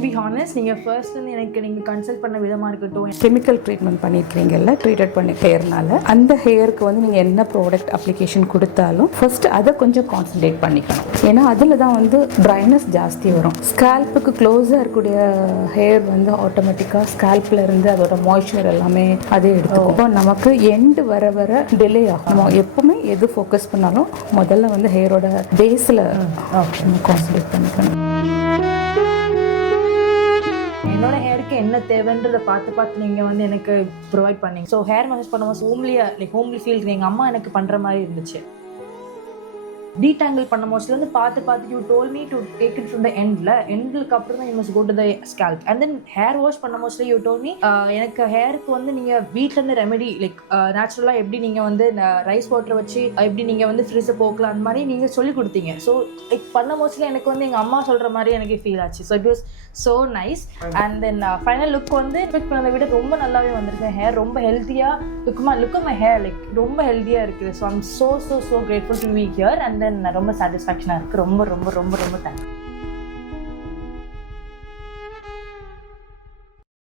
To be honest நீங்கள் first வந்து எனக்கு நீங்கள் கன்சல்ட் பண்ண விதமாக இருக்கட்டும், கெமிக்கல் ட்ரீட்மெண்ட் பண்ணியிருக்கிறீங்கல்ல, ட்ரீட்டட் பண்ணி ஹேர்னால அந்த ஹேருக்கு வந்து நீங்கள் என்ன ப்ராடக்ட் அப்ளிகேஷன் கொடுத்தாலும் ஃபர்ஸ்ட் அதை கொஞ்சம் கான்சன்ட்ரேட் பண்ணிக்கணும். ஏன்னா அதில் தான் வந்து ட்ரைனஸ் ஜாஸ்தி வரும். ஸ்கேல்ப்புக்கு க்ளோஸாக இருக்கக்கூடிய ஹேர் வந்து ஆட்டோமேட்டிக்காக ஸ்கேல்பில் இருந்து அதோட மாய்ஸ்சர் எல்லாமே அதே எடுத்துக்கும். இப்போ நமக்கு எண்டு வர வர டிலே ஆகும். நம்ம எப்பவுமே எது ஃபோக்கஸ் பண்ணாலும் முதல்ல வந்து ஹேரோட பேஸில் கான்சன்ட்ரேட் பண்ணிக்கணும். என்னோட ஹேருக்கு என்ன தேவைன்றதை பார்த்து நீங்கள் வந்து எனக்கு ப்ரொவைட் பண்ணீங்க. ஸோ ஹேர் மசாஜ் பண்ணும்போது ஹோம்லி ஃபீல் எங்கள் அம்மா எனக்கு பண்ணுற மாதிரி இருந்துச்சு. டீடாங்கிள் பண்ண மோஸ்ட்லேருந்து பார்த்து you told me to take it from the எண்ட்லுக்கு அப்புறம் தான் you must go to the scalp. And then hair wash பண்ண மோஸ்ட்லி யூ டோல் மீ எனக்கு ஹேருக்கு வந்து நீங்கள் வீட்டிலேருந்து ரெமெடி நேச்சுரலாக எப்படி நீங்கள் வந்து ரைஸ் வாட்டர் வச்சு எப்படி நீங்கள் வந்து ஃப்ரிட்ஜை போக்கலாம் அந்த மாதிரி நீங்கள் சொல்லி கொடுத்தீங்க. ஸோ பண்ண மோஸ்ட்லி எனக்கு வந்து எங்கள் அம்மா சொல்கிற மாதிரி எனக்கு ஃபீல் ஆச்சு. So it was so nice. And then final look வந்து எக்ஸ்பெக்ட் பண்ணதை விட ரொம்ப நல்லாவே வந்திருக்கு. ஹேர் ரொம்ப ஹெல்த்தியாக லுக் மை ஹேர் ரொம்ப ஹெல்த்தியாக இருக்குது. So I'm so grateful to be here. And then ரொம்ப சாட்டிஸ்ஃபேக்ஷனாக இருக்குது. ரொம்ப தேங்க்ஸ்.